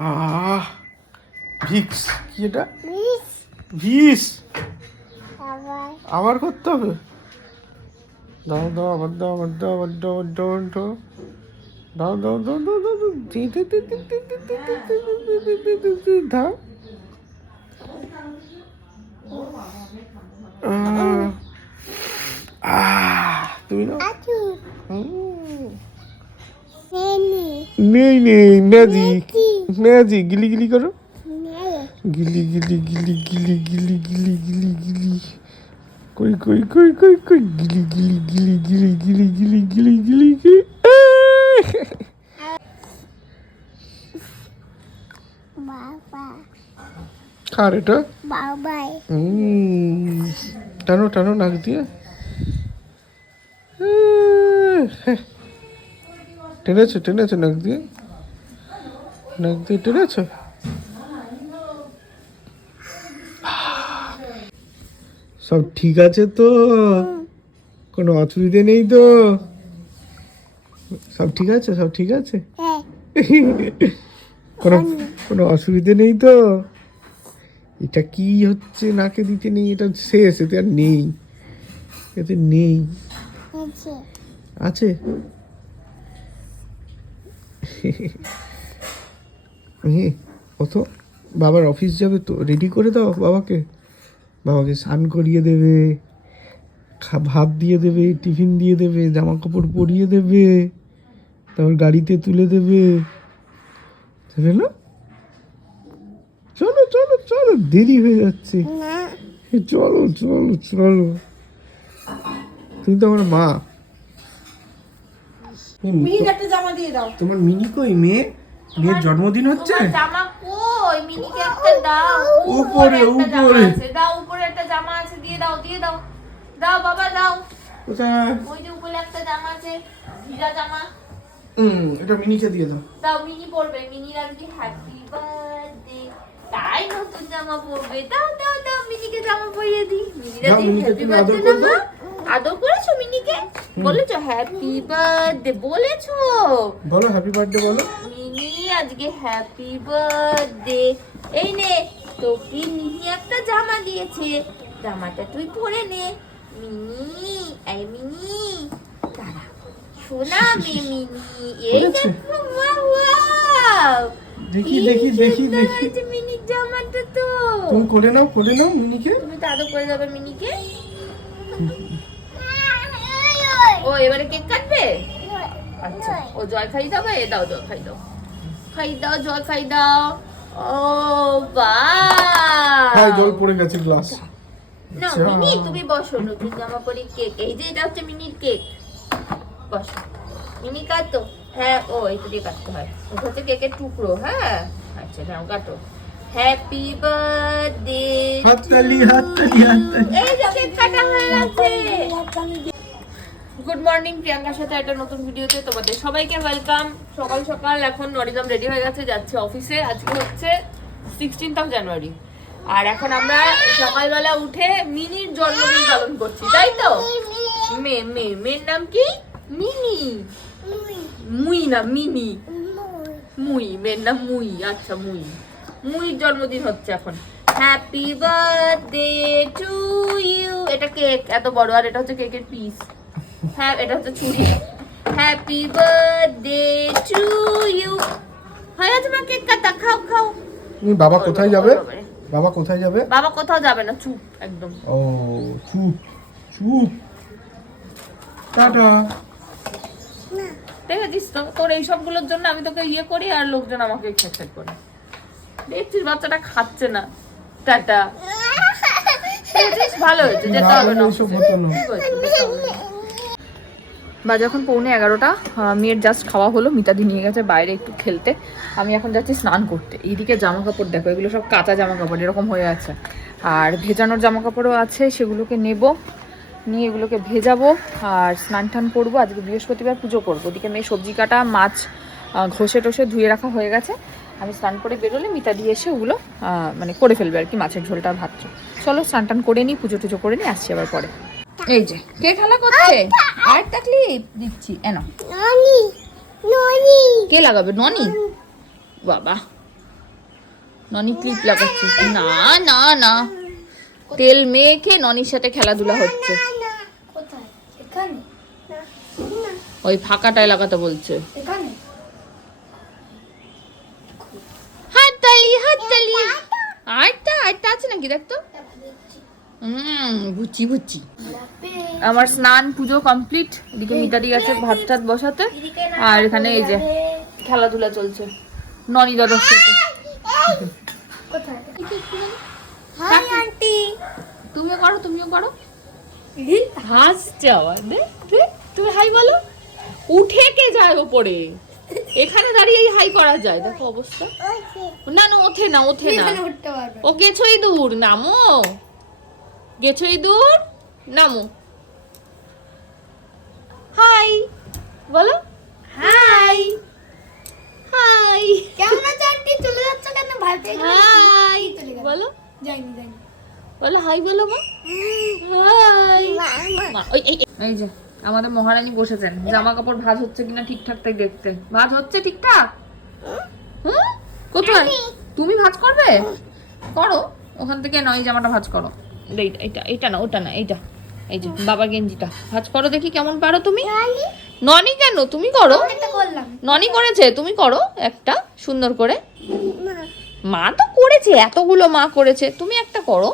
আহ Vicks কি এটা ভিস আবার করতে হবে দাও দাও আবার দাও আবার দাও আবার দাও আবার দাও আবার দাও দাও দাও দাও দাও দাও দাও দিতে দিতে দিতে দিতে দিতে দিতে দিতে দাও তুমি না নেই নেই ম্যাজিক ম্যাজিক গিলি গিলি করো গিলি গিলি গিলি গিলি গিলি গিলি গিলি গিলি কই কই কই কই কই গিলি গিলি গিলি গিলি গিলি গিলি গিলি গিলি গিলি কার এটা টানো টানো নাক দিয়ে টেনেছো টেনেছো নাক দিয়ে? নাক দিয়ে টেনেছো? সব ঠিক আছে তো? কোনো অসুবিধে নেই তো? সব ঠিক আছে সব ঠিক আছে? হ্যাঁ। কোনো কোনো অসুবিধে নেই তো? এটা কি হচ্ছে? নাকে দিতে নেই এটা শেষ এতে আর নেই। এতে নেই। আছে? কত বাবার অফিস যাবে তো রেডি করে দাও বাবাকে। বাবাকে স্নান করিয়ে দেবে ভাত দিয়ে দেবে টিফিন দিয়ে দেবে জামা কাপড় পরিয়ে দেবে তারপর গাড়িতে তুলে দেবে। যাবে না? চলো চলো চলো দেরি হয়ে যাচ্ছে। চলো চলো চলো। তুমি তো আমার মা। মিহির একটা জামা দিয়ে দাও। তোমার মিনি কই? মেয়ে মেয়ের জন্মদিন হচ্ছে? জামা কই? মিনিকে একটা দাও। উপরে, উপরে। দাও উপরে একটা জামা আছে। দিয়ে দাও দিয়ে দাও। দাও বাবা দাও। ওই যে উপরে একটা জামা আছে ভিজা জামা। হুম এটা মিনিকে দিয়ে দাও। দাও মিনি পরবে। মিনির আজকে হ্যাপি বার্থডে তাই নতুন জামা পরবে। দাও দাও দাও মিনিকে জামা পরিয়ে দিই। আজকে মিনিকে হ্যাপি বার্থডে না মা? আদর করেছ মিনিকে? বলেছ হ্যাপি বার্থডে বলেছ। বলো হ্যাপি বার্থডে বলো। মিনি আজকে হ্যাপি বার্থডে এই নে তোকে মিনি একটা জামা দিয়েছে। জামাটা তুই পরে নে। মিনি এই মিনি দাঁড়া। শোনা মে মিনি এই? দেখো ওয়াও দেখি দেখি দেখি। দেখি মিনির জামাটা তো। তুমি করে নাও করে নাও মিনিকে। তুমি তো আদর করে যাবে মিনিকে। ও এবারে কেক কাটবে? আচ্ছা ও জল খাই দাও এ দাও জল খাই দাও। খাই দাও জল খাই দাও। ও বা। হ্যাঁ জল পড়ে গেছে গ্লাস না আচ্ছা। মিনি তুমি বসো নতুন জামা পরে কেক। এই যে এটা হচ্ছে মিনির কেক। বসো। মিনি কাটো। হ্যাঁ ও এইটা দিয়ে কাটতে হয়। ওটা হচ্ছে কেকের টুকরো হ্যাঁ। আচ্ছা নাও কাটো। হ্যাপি বার্থডে হাততালি হাততালি হাততালি। এই যে কেক কাটা হয়ে গেছে। গুড মর্নিং প্রিয়াঙ্কার সাথে একটা নতুন ভিডিওতে তোমাদের সবাইকে ওয়েলকাম সকাল সকাল এখন নরিদম রেডি হয়ে গেছে, যাচ্ছে অফিসে আজকে হচ্ছে সিক্সটিন্থ অফ জানুয়ারি আর এখন আমরা সকালবেলা উঠে মিনির জন্মদিন পালন করছি, তাই তো? মে মে, মেয়ের নাম কি? মিনি। মুই না, মিনি। মুই, মেয়ের নাম মুই। আচ্ছা মুই। মুইর জন্মদিন হচ্ছে এখন। হ্যাপি বার্থডে টু ইউ এটা কেক এত বড়, আর এটা হচ্ছে কেকের পিস হ্যাঁ এটা হচ্ছে ছুরি হ্যাপি বার্থডে টু ইউ হয়ে গেছে মা কেক কাটা খাও খাও। তুমি বাবা কোথায় যাবে? বাবা কোথায় যাবে? বাবা কোথাও যাবে না চুপ একদম। ও চুপ চুপ। টাটা। দেখেছিস তো তোর এই সবগুলোর জন্য আমি তোকে ইয়ে করি আর লোকজন আমাকে এক্সাইট করে। দেখছিস বাচ্চাটা খাচ্ছে না। টাটা। দেখেছিস ভালো হয়েছে যেতে হবে না। এইসব হতো না। ঠিক হয়েছে, যেতে হবে না। বাজে এখন পৌনে এগারোটা মেয়ের জাস্ট খাওয়া হলো মিতাদি নিয়ে গেছে বাইরে একটু খেলতে। আমি এখন যাচ্ছি স্নান করতে। এইদিকে জামা কাপড় দেখো এগুলো সব কাঁচা জামা কাপড় এরকম হয়ে আছে। আর ভেজানোর জামা কাপড়ও আছে সেগুলোকে নেব নিয়ে এগুলোকে ভেজাবো আর স্নান টান করব। আজকে বৃহস্পতিবার পুজো করব। ওদিকে মেয়ে সবজি কাটা মাছ ঘষে টষে ধুয়ে রাখা হয়ে গেছে। আমি স্নান করে বেরোলে মিতা দিয়ে এসে ওগুলো মানে করে ফেলবে আর কি মাছের ঝোলটা ভাত চলো স্নান টান করে নিই পুজো টুজো করে নিই আসছি আবার পরে। এই যে কে খেলা করছে? আরেকটা ক্লিপ দিচ্ছি এনো ননি ননি। কে লাগাবে ননি? বাবা। ননি ক্লিপ লাগাচ্ছে। না না না। তেল মেখে ননির সাথে খেলাধুলা হচ্ছে। ওই ফাঁকাটায় লাগাতে বলছে। হাততালি হাততালি। আটটা আটটা আছে নাকি? দেখতো বুচি বুচি। আমার স্নান পুজো কমপ্লিট এদিকে মিতাদি আছে ভাত টাত বসাতে। আর এখানে এই যে খেলাধুলা চলছে। ননি আন্টি। তুমিও করো তুমিও করো। হাসছে আবার। তুমি হাই বলো। উঠে কে যায় ওপরে? এখানে দাঁড়িয়ে হাই করা যায়। দেখো অবস্থা। না না ওঠে না ওঠে না। ও গেছোই দূর। নামো। গেছোই দূর নামো। হাই। বলো। হাই। হাই। কেমন আছে আন্টি? চলে যাচ্ছে কেন? ভাই হাই। বলো। যাইনি যাইনি। বলো হাই বলো মা। হাই। এই যে আমাদের মহারানী বসেছেন। জামা কাপড় ভাঁজ হচ্ছে কিনা ঠিকঠাক তাই দেখতে। ভাঁজ হচ্ছে ঠিকঠাক? হুম? কোথায়? তুমি ভাঁজ করবে? করো। ওখান থেকে নয় জামাটা ভাঁজ করো। এইটা এটা না ওটা না এইটা। এই যে বাবা গেঞ্জিটা। ভাঁজ করো দেখি কেমন পারো তুমি। ননি? কেন? তুমি করো। এটা ননি করেছে? তুমি করো একটা সুন্দর করে। মা। তো করেছে এতগুলো মা করেছে। তুমি একটা করো।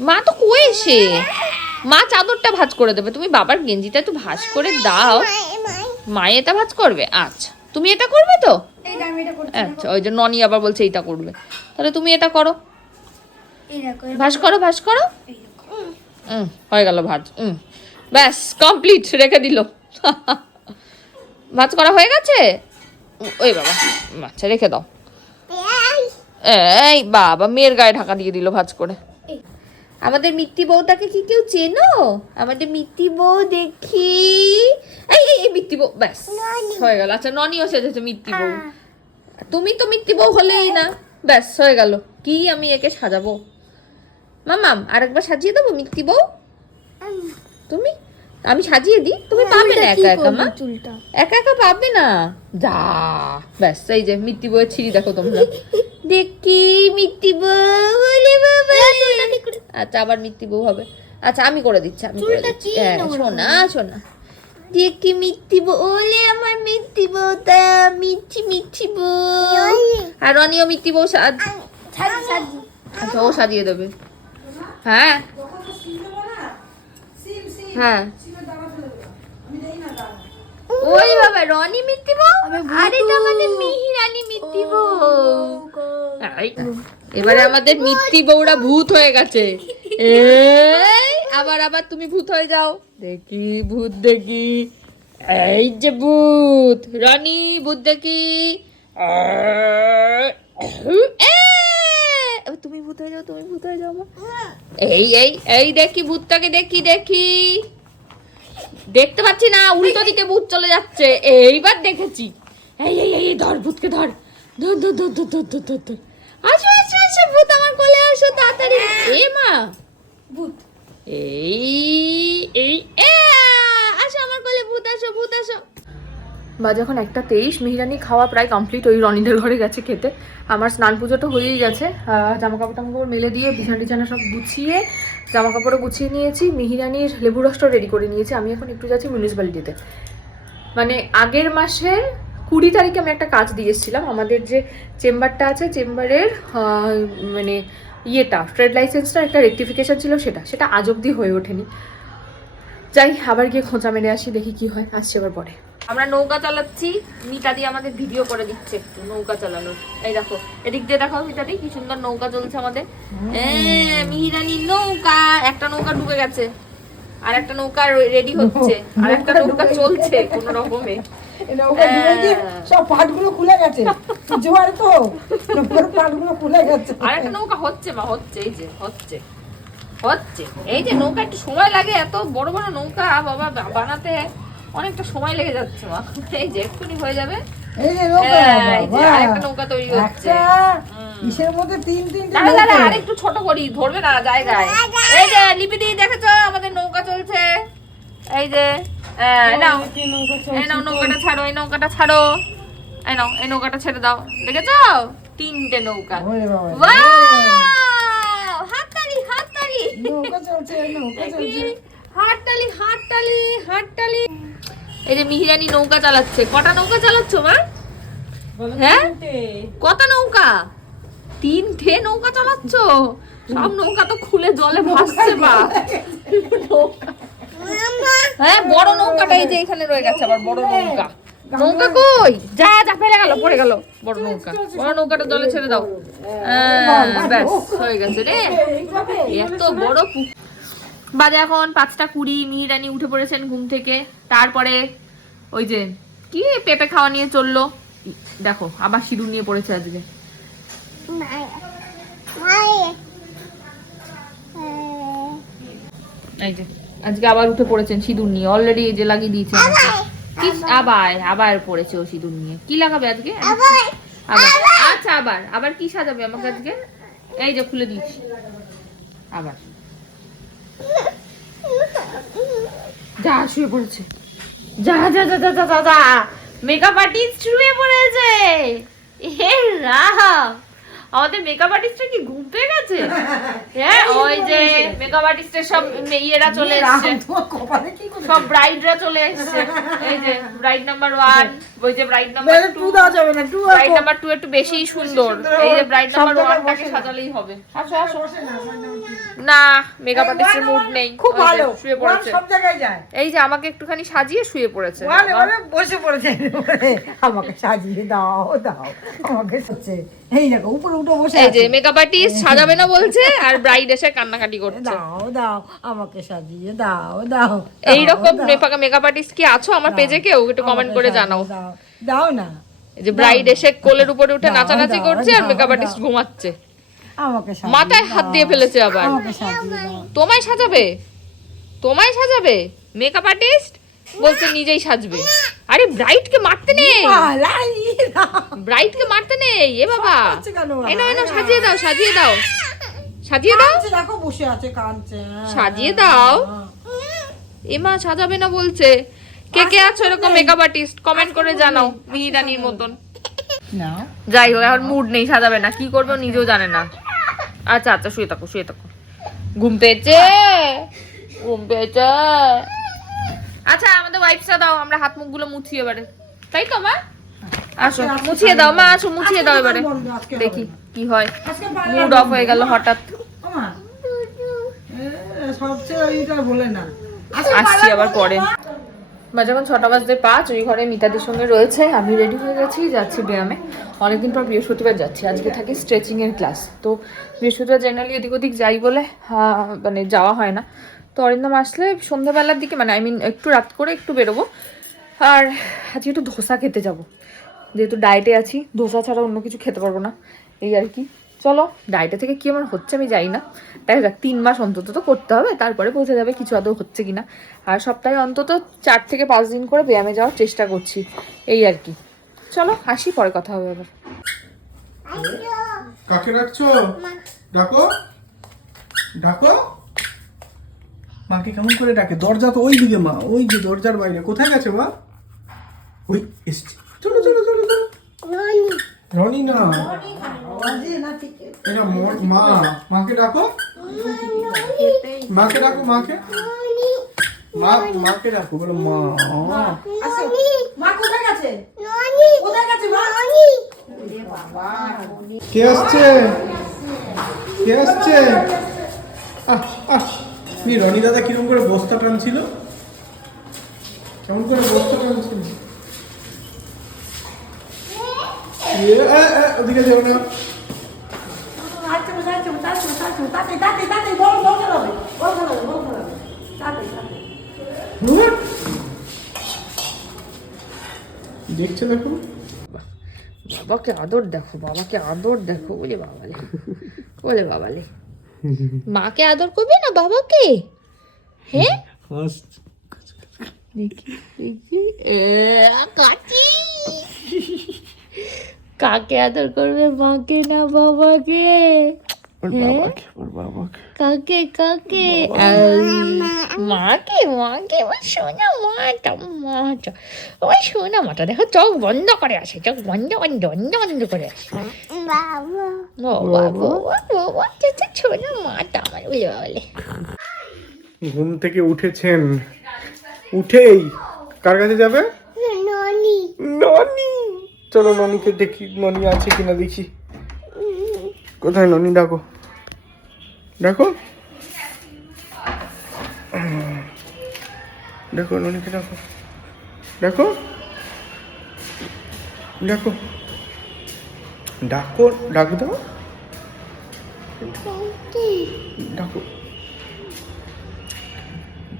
মা। তো কয়েছে। মা চাদরটা ভাঁজ করে দেবে। তুমি বাবার গেঞ্জিটা একটু ভাজ করে দাও। মা এটা ভাঁজ করবে? আচ্ছা। তুমি এটা করবে তো? এটা আচ্ছা ওই যে ননি আবার বলছে এইটা করবে। তাহলে তুমি এটা করো। দেখো করো ভাঁজ করো। হুম হয়ে গেল ভাঁজ হুম ব্যাস কমপ্লিট রেখে দিল। ভাঁজ করা হয়ে গেছে? ওই বাবা আচ্ছা রেখে দাও। এই। বাবা মেয়ের গায়ে ঢাকা দিয়ে দিল ভাঁজ করে। আমাদের মিত্তি বউটাকে কি কেউ চেনো? আমাদের মিত্তি বউ দেখি। এই এই এই মিত্তি বউ ব্যাস হয়ে গেল। আচ্ছা ননিও সেজেছে মিত্তি বউ। তুমি তো মিত্তি বউ হলেই না। ব্যাস হয়ে গেল। কি আমি একে সাজাবো? মামাম আরেকবার সাজিয়ে দেবো? মিত্তি বউ? তুমি? আমি সাজিয়ে দিই? তুমি পাবে না একা একা মা? একা একা পাবে না? যা ব্যাস এই যে মিত্তি বউয়ের ছিঁড়ি দেখো তোমরা। দেখি মিত্তি বউ বলে আচ্ছা আবার মিত্তি বউ হবে। আচ্ছা আমি করে দিচ্ছি আমি করে চুলটা দিচ্ছি। কি হ্যাঁ শোনা শোনা দেখি বউ ওলে আমার মিত্তি বউটা। মিঠি মিঠি বউ। আর রনিও মিত্তি বউ সাজ সাজি সাজি। আচ্ছা ও সাজিয়ে দেবে। হ্যাঁ। হ্যাঁ। ওই বাবা রনি মিত্তি বউ আরে তো আমাদের মিহিরানি মিত্তি বউ। এবারে আমাদের মিত্তি বউরা ভূত হয়ে গেছে। এই আবার আবার তুমি ভূত হয়ে যাও। দেখি ভূত দেখি। এই যে ভূত। রানী ভূত দেখি। এ, এবার তুমি ভূত হয়ে যাও তুমি ভূত হয়ে যাও মা। এই এই এই দেখি ভূতটাকে দেখি দেখি। দেখতে পাচ্ছি না উল্টো দিকে ভূত চলে যাচ্ছে। এইবার দেখেছি। এই এই এই ধর ভূতকে ধর। ধর ধর ধর ধর ধর ধর ধর ধর। আসো আসো আসো ভূত আমার কোলে আসো তাড়াতাড়ি। এ মা। ভূত। এই এই এ আসো আমার কোলে ভূত আসো ভূত আসো বা যখন একটা তেইশ মিহিরানি খাওয়া প্রায় কমপ্লিট ওই রনিদের ঘরে গেছে খেতে, আমার স্নান পুজো তো হয়েই গেছে। জামা কাপড় টামা কাপড় মেলে দিয়ে, বিছানা টিছানা সব গুছিয়ে জামা কাপড়ও গুছিয়ে নিয়েছি, মিহিরানির লেবু রসটা রেডি করে নিয়েছি। আমি এখন একটু যাচ্ছি মিউনিসিপ্যালিটিতে মানে আগের মাসের কুড়ি তারিখে আমি একটা কাজ দিয়ে এসেছিলাম। আমাদের যে চেম্বারটা আছে, চেম্বারের মানে ইয়েটা ট্রেড লাইসেন্সটা একটা রেক্টিফিকেশন ছিল সেটা। সেটা আজ অব্দি হয়ে ওঠেনি। যাই আবার গিয়ে খোঁচা মেরে আসি দেখি কি হয়। আসছে এবার পরে। আমরা নৌকা চালাচ্ছি মিতাদি আমাদের ভিডিও করে দিচ্ছে একটু নৌকা চালানোর। এই দেখো এদিক দিয়ে দেখো মিতাদি কি সুন্দর নৌকা চলছে আমাদের। এ, মিহিরানি নৌকা একটা নৌকা ডুবে গেছে আর একটা নৌকা রেডি হচ্ছে আর একটা নৌকা চলছে কোন রকমে। নৌকা ডুবে গিয়ে সব পাটগুলো খুলে গেছে। জোয়ার তো পাটগুলো খুলে গেছে। আর একটা নৌকা হচ্ছে মা হচ্ছে এই যে হচ্ছে। হচ্ছে। এই যে নৌকা একটু সময় লাগে এত বড় বড় নৌকা বাবা বানাতে অনেকটা সময় লেগে যাচ্ছে মা। এই যে এক্ষুনি হয়ে যাবে। এই যে নৌকা এই যে বাবা। আরেকটা নৌকা তৈরি হচ্ছে। ইসের মধ্যে তিন তিনটে দাঁড়া দাঁড়া আর একটু ছোট করি ধরবে না জায়গায়। এই যে লিপি দিয়ে দেখেছ? আমাদের নৌকা চলছে। এই যে নাও। এই নৌকাটা ছাড়ো এই নৌকাটা ছাড়ো। এই নাও এই নৌকাটা ছেড়ে দাও। দেখেছ? তিনটে নৌকা বাবা Wow! হাততালি হাততালি নৌকা চলছে নৌকা চলছে হাততালি হাততালি হাততালি। এই যে মিহিরানি নৌকা চালাচ্ছে। কটা নৌকা চালাচ্ছ মা? হ্যাঁ? কটা নৌকা? তিনটে নৌকা চালাচ্ছ? সব নৌকা তো খুলে জলে ভাসছে মা। হ্যাঁ বড় নৌকাটা এই যে এখানে রয়ে গেছে আবার বড় নৌকা। নৌকা কই? যা যা ফেলে গেল পড়ে গেল। বড় নৌকা। বড় নৌকাটা জলে ছেড়ে দাও। ব্যাস হয়ে গেছে রে। এত বড় বাজে এখন পাঁচটা কুড়ি মিহিরানি উঠে পড়েছেন ঘুম থেকে। তারপরে ওই যে কি পেঁপে খাওয়া নিয়ে চলল? দেখো আবার সিঁদুর নিয়ে পড়েছে আজকে। এই যে আজকে আবার উঠে পড়েছেন সিঁদুর নিয়ে। অলরেডি এই যে লাগিয়ে দিয়েছে। কি আবার। আবার পড়েছে ও সিঁদুর নিয়ে। কি লাগাবে আজকে? আবার আচ্ছা আবার। আবার কি সাজাবে আমাকে আজকে? এই যে খুলে দিচ্ছি। আবার। যা শুয়ে পড়েছে। যা যা যা যা যা যা। মেকআপ আর্টিস্ট শুয়ে পড়েছে। হে রাম। আমাদের মেকআপ আর্টিস্টটা কি ঘুম পেয়ে গেছে? হ্যাঁ ওই যে মেকআপ আর্টিস্টের সব মেয়েরা চলে এসেছে। সব ব্রাইড রা সব ব্রাইডরা চলে এসেছে। এই যে ব্রাইড নাম্বার ওয়ান ওই যে ব্রাইড নাম্বার টু টু দেওয়া যাবে না টু ব্রাইড নাম্বার টু একটু বেশি সুন্দর। এই যে ব্রাইড নাম্বার ওয়ানটাকে সাজালেই হবে। আসো আসো না মেকআপ আর্টিস্টের মুড নেই। খুব ভালো। শুয়ে পড়েছে। সব জায়গায় যায়। এই যে আমাকে একটুখানি সাজিয়ে শুয়ে পড়েছে। বসে পড়েছে। আমাকে সাজিয়ে দাও দাও। আমাকে হচ্ছে এই দেখো উপরে উঠে বসে এই যে আছে। মেকআপ আর্টিস্ট সাজাবে না বলছে আর ব্রাইড এসে কান্নাকাটি করছে। দাও দাও আমাকে সাজিয়ে দাও দাও এইরকম দাও, মেকআপ আর্টিস্ট কি আছো আমার পেজে কেউ? একটু কমেন্ট করে জানাও। দাও। না। এই যে ব্রাইড এসে কোলের উপরে উঠে নাচানাচি করছে আর মেকআপ আর্টিস্ট ঘুমাচ্ছে। আমাকে মাথায় হাত দিয়ে ফেলেছে আবার। আমাকে সাজিয়ে দাও। তোমায় সাজাবে? তোমায় সাজাবে? মেকআপ আর্টিস্ট বলছে নিজেই সাজবে। আরে ব্রাইডকে মারতে নেই। না। মারতে নেই এ বাবা। এনো এনো সাজিয়ে দাও সাজিয়ে দাও। সাজিয়ে দাও। দেখো বসে আছে কাঁদছে। সাজিয়ে দাও। এমা সাজাবে না বলছে। কে কে আছো এরকম মেকআপ আর্টিস্ট কমেন্ট করে জানাও মিহিরানির মতন। যাই হোক এখন মুড নেই সাজাবে না। কি করবে নিজেও জানে না। আচ্ছা আচ্ছা শুয়ে থাকো শুয়ে থাকো। ঘুম পেয়েছে? ঘুম পেয়েছে? আচ্ছা আমাদের ওয়াইপসটা দাও আমরা হাত মুখগুলো মুছি এবারে। তাই তো মা? আসো মুছিয়ে দাও মা আসো মুছিয়ে দাও এবারে। দেখি কি হয়। মুড অফ হয়ে গেল হঠাৎ। আসছি আবার পরে। বা যখন ছটা বাজতে পাঁচ, ওই ঘরে মিতাদির সঙ্গে রয়েছে, আমি রেডি হয়ে গেছি, যাচ্ছি ব্যায়ামে। অনেকদিন পর বৃহস্পতিবার যাচ্ছি, আজকে থাকি স্ট্রেচিংয়ের ক্লাস তো বৃহস্পতিবার জেনারেলি এদিক ওদিক যাই বলে মানে যাওয়া হয় না। তো অরিন্দম আসলে সন্ধ্যাবেলার দিকে মানে আই মিন একটু রাত করে একটু বেরোবো। আর আজকে একটু ধোসা খেতে যাব। যেহেতু ডায়েটে আছি, ধোসা ছাড়া অন্য কিছু খেতে পারব না। এই আর কি। চলো ডায়েটে থেকে কি আমার হচ্ছে আমি জানি না। দেখা যাক তিন মাস অন্তত তো করতে হবে তারপরে বোঝা যাবে কিছু আদৌ হচ্ছে কিনা। আর সপ্তাহে অন্তত চার থেকে পাঁচ দিন করে ব্যায়ামে যাওয়ার চেষ্টা করছি এই আর কি। চলো আসি পরে কথা হবে আবার। কাকে রাখছো ডাকো। ডাকো। মাকে কেমন করে ডাকে? দরজা তো ওই দিকে মা। ওই যে দরজার বাইরে। কোথায় গেছে মা? ওই এসছে। চলো চলো চলো চলো। রনি না। এটা মোর- মা মাকে ডাকো। মাকে ডাকো মাকে। মা মাকে ডাকো বলো মা। আছে মা কোথায় গেছে? কোথায় গেছে মা? কে আসছে? কে আসছে? আহ আহ নি রনি দাদা কীরকম করে বস্তা টানছিল? কেমন করে বস্তা টানছিল? ওদিকে যাও না আচ্ছা আচ্ছা আচ্ছা আচ্ছা আচ্ছা তাতে তাতে তাতে বল বল খেলাবে বল খেলাবে বল খেলাবে। তাতে তাতে। ধুর। দেখছে দেখো? বাবাকে আদর দেখো বাবাকে আদর দেখো বলে বাবালে বলে বাবালে মাকে আদর করবে না বাবাকে? হ্যাঁ? দেখি দেখি। এ, কাকি। কাকে আদর করবে মাকে না বাবাকে? ওর বাবাকে ওর বাবাকে কাকে কাকে মাকে মাকে আমার সোনা মাটা মাটা আমার সোনা মাটা দেখো চোখ বন্ধ করে আসে চোখ বন্ধ বন্ধ বন্ধ বন্ধ করে আসে। বাবা। বাবা বাবা? এটা সোনা মাটা আমার বলে বলে। ঘুম থেকে উঠেছেন। উঠেই। কার কাছে যাবে? ননি। ননি। চলো ননিকে দেখি ননি আছে কিনা দেখি। কোথায় ননি? ডাকো ডাকো দেখো ননিকে ডাকো দেখো। ডাকো ডাকো, ডাক দাও। ডাকো।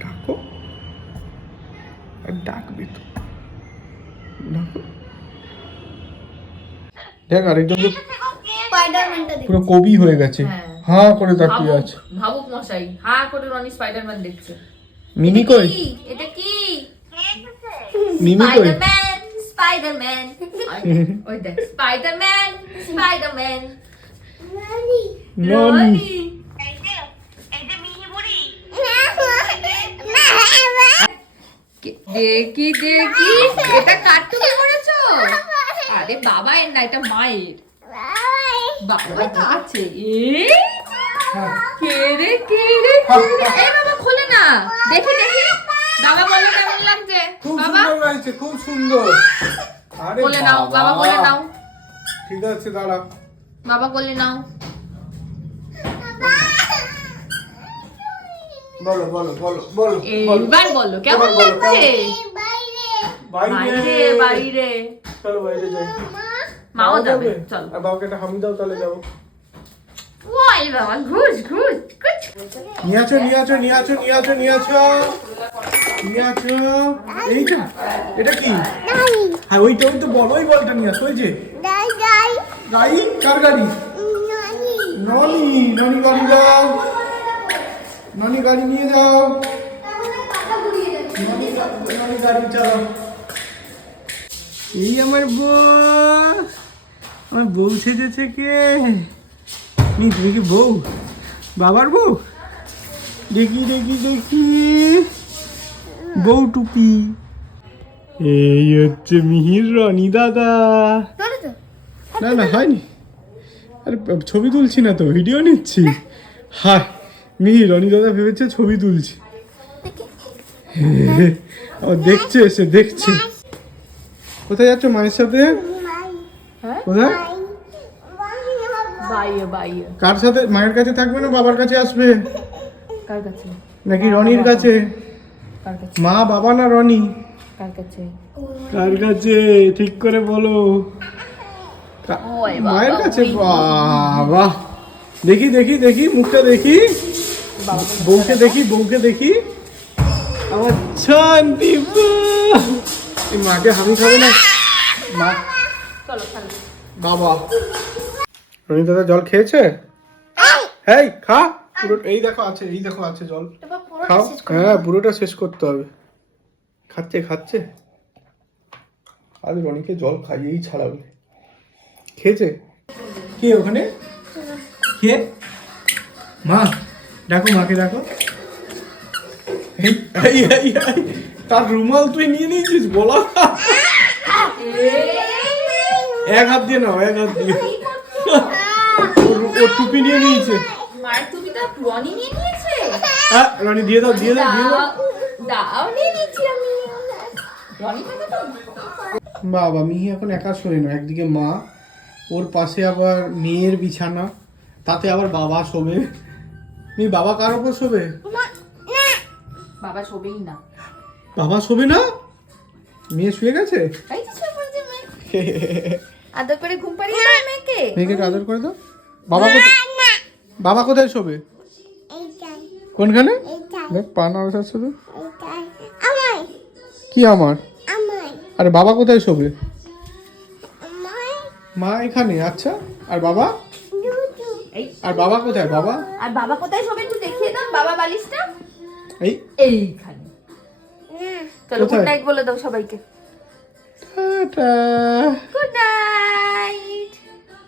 ডাকো। ডাকবি তো। ডাকো দেখ আরেকজন স্পাইডারম্যানটা পুরো কবি হয়ে গেছে। হ্যাঁ। হ্যাঁ করে তাকিয়ে আছে। ভাবুক মশাই হা করে রনি স্পাইডারম্যান দেখছে। মিমি কই? এটা কি? মিমি কই? স্পাইডারম্যান স্পাইডারম্যান ওই দেখ স্পাইডারম্যান স্পাইডারম্যান দেখি দেখি। এটা কার্টুনে করেছ? আরে বাবা এর না এটা মায়ের। বাবা তো আছে। এ কে রে কে রে কে বাবা খোলে না। দেখি দেখি। বাবা বলো কেমন লাগছে? খুব সুন্দর লাগছে খুব সুন্দর। আরে বলে নাও বাবা। বলে নাও। ঠিক আছে দাঁড়া। বাবা বলে নাও। বলো বলো বলো বলো এইবার বলো কেমন বলো, লাগছে? বাইরে। বাইরে বাইরে। চলো বাইরে যাই। মাও যাবে চলো। আর বাবাকে একটা হামি দাও তাহলে যাব। ওই বাবা ঘুষ ঘুষ ঘুষ। নিয়ে আছো নিয়ে আছো নিয়ে আছো নিয়ে আছো নিয়ে আছো নিয়ে আছো এইটা এটা কি? হ্যাঁ ওইটা ওই তো বল ওই বলটা নিয়ে আসো ওই যে। গাড়ি কার গাড়ি? ননি। ননি গাড়ি যাও ননি গাড়ি নিয়ে যাও। ননি গাড়ি চালাও। এই আমার বউ আমার বউ সেজেছে কে? নি তুমি কি বউ? বাবার বউ? দেখি দেখি দেখি। বউ টুপি। এই হচ্ছে মিহির রনি দাদা। না না হয়নি। আরে ছবি তুলছি না তো ভিডিও নিচ্ছি। হায় মিহির রনি দাদা ভেবেছে ছবি তুলছি। ও দেখছে এসে দেখছে। কোথায় যাচ্ছ মায়ের সাথে? হ্যাঁ? কোথায়? বাইয়ে বাইয়ে। কার সাথে? মায়ের কাছে থাকবে না বাবার কাছে আসবে? কার কাছে? নাকি রনির কাছে? কার কাছে? মা বাবা না রনি? কার কাছে? কার কাছে? ঠিক করে বলো। মায়ের কাছে। বাবা। দেখি দেখি দেখি মুখটা দেখি। বউকে দেখি বউকে দেখি। আমার শান্তি মাকে হামি খাবে না? মা চলো খালি বাবা। রনি দাদা জল খেয়েছে? এই! খা। পুরো এই দেখো আছে এই দেখো আছে জল। খাও। হ্যাঁ পুরোটা শেষ করতে হবে। খাচ্ছে খাচ্ছে। আজ রনিকে জল খাইয়েই ছাড়াবে। খেয়েছে? কে ওখানে? কে? মা ডাকো মাকে ডাকো এই, এই, এই, এই, তার রুমাল তুই নিয়ে নিয়েছিস বলা। এক হাত দিয়ে নাও এক হাত দিয়ে। ওর ওর টুপি নিয়ে নিয়েছে। তুমি তো রনি নিয়ে নিয়েছে। হ্যাঁ রনি দিয়ে দাও দিয়ে দাও দিয়ে দাও। দাও নিয়ে নিচ্ছি আমি। রনি তো? বাবা মিহি এখন একা শোয় না। একদিকে মা ওর পাশে আবার মেয়ের বিছানা। তাতে আবার বাবা শোবে। মি বাবা কার ওপর শোবে? বাবা শোবেই না। বাবা শোবে না? মেয়ে শুয়ে গেছে? আদর করে ঘুম পাড়িয়ে দাও মেয়েকে। মেয়েকে একটু আদর করে দাও। বাবা কোথায়? বাবা কোথায় শোবে? কোনখানে? দেখ পা নাড়াচাড়া শুধু কি আমার? আমার আরে বাবা কোথায় শোবে? মা এখানে আচ্ছা। আর বাবা? আর বাবা কোথায়? বাবা? আর বাবা কোথায় শোবে একটু দেখিয়ে দাও বাবা বালিশটা। এই। এইখানে। চলো গুড নাইট বলে দাও সবাইকে। Tata good night